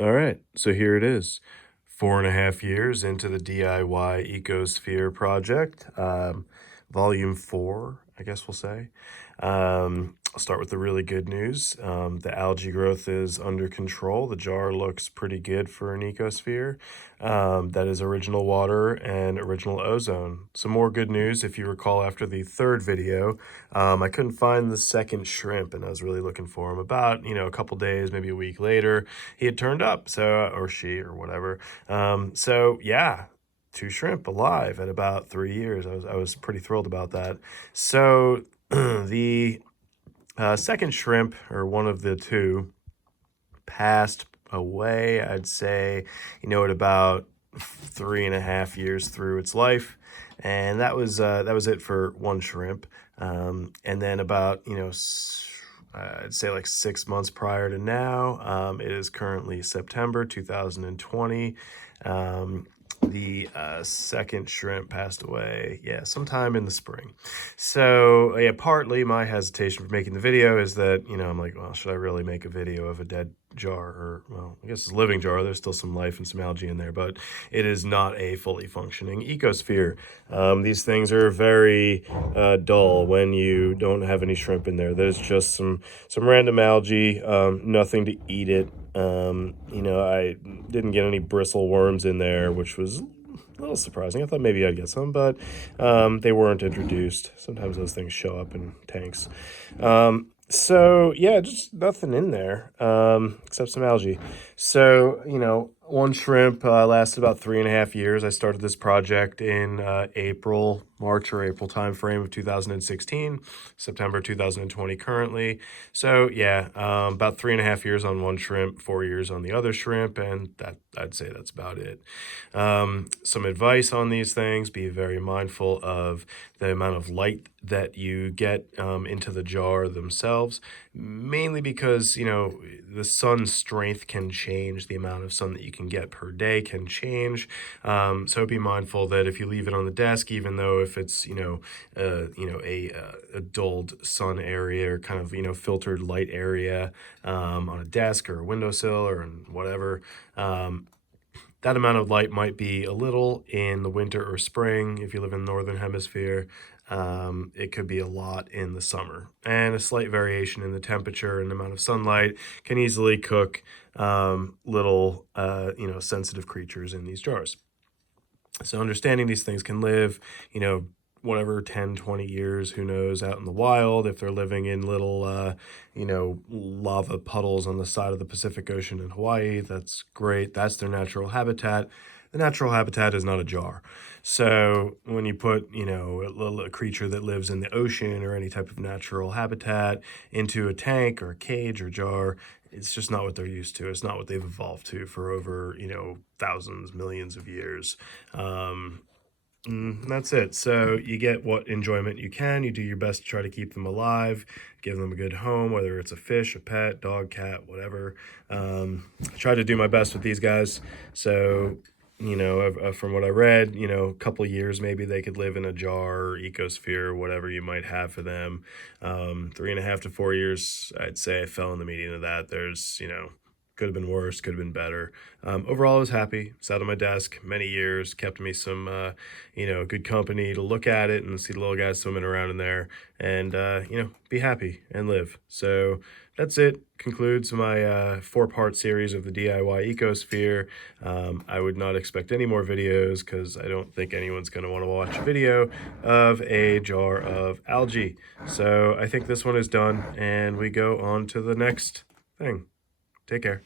All right, so here it is. 4.5 years into the DIY Ecosphere project, volume 4, I guess we'll say. I'll start with the really good news. The algae growth is under control. The jar looks pretty good for an ecosphere. That is original water and original ozone. Some more good news, if you recall, after the third video, I couldn't find the second shrimp, and I was really looking for him. About, a couple days, maybe a week later, he had turned up, so, or she, or whatever. So yeah, two shrimp alive at about 3 years. I was pretty thrilled about that. So the second shrimp, or one of the two, passed away, I'd say, at about 3.5 years through its life. And that was it for one shrimp. And then about, I'd say like 6 months prior to now, it is currently September 2020. The second shrimp passed away, yeah, sometime in the spring. So yeah, partly my hesitation for making the video is that, I'm like, well, should I really make a video of a dead jar? Or, well, I guess it's a living jar. There's still some life and some algae in there, but it is not a fully functioning ecosphere. These things are very dull when you don't have any shrimp in there. There's just some random algae, nothing to eat it. I didn't get any bristle worms in there, which was a little surprising. I thought maybe I'd get some, but they weren't introduced. Sometimes those things show up in tanks. So yeah, just nothing in there except some algae. So, one shrimp lasted about 3.5 years. I started this project in March or April timeframe of 2016, September 2020 currently. So yeah, about 3.5 years on one shrimp, 4 years on the other shrimp, and I'd say that's about it. Some advice on these things: be very mindful of the amount of light that you get into the jar themselves, mainly because, the sun's strength can change. The amount of sun that you can get per day can change. So be mindful that if you leave it on the desk, even though if it's, a dulled sun area or kind of, filtered light area on a desk or a windowsill or whatever, that amount of light might be a little in the winter or spring. If you live in the northern hemisphere, it could be a lot in the summer. And a slight variation in the temperature and amount of sunlight can easily cook little, sensitive creatures in these jars. So understanding these things can live, whatever, 10, 20 years, who knows, out in the wild. If they're living in little, lava puddles on the side of the Pacific Ocean in Hawaii, that's great. That's their natural habitat. The natural habitat is not a jar. So when you put, a creature that lives in the ocean or any type of natural habitat into a tank or a cage or jar, it's just not what they're used to. It's not what they've evolved to for over, thousands, millions of years. That's it. So you get what enjoyment you can. You do your best to try to keep them alive, give them a good home, whether it's a fish, a pet, dog, cat, whatever. I try to do my best with these guys. So, from what I read, a couple years maybe they could live in a jar or ecosphere, whatever you might have for them. 3.5 to 4 years, I'd say I fell in the median of that. There's, could have been worse, could have been better. Overall, I was happy. Sat on my desk many years, kept me some, good company to look at it and see the little guys swimming around in there, and be happy and live. So that's it. Concludes my 4-part series of the DIY Ecosphere. I would not expect any more videos because I don't think anyone's going to want to watch a video of a jar of algae. So I think this one is done, and we go on to the next thing. Take care.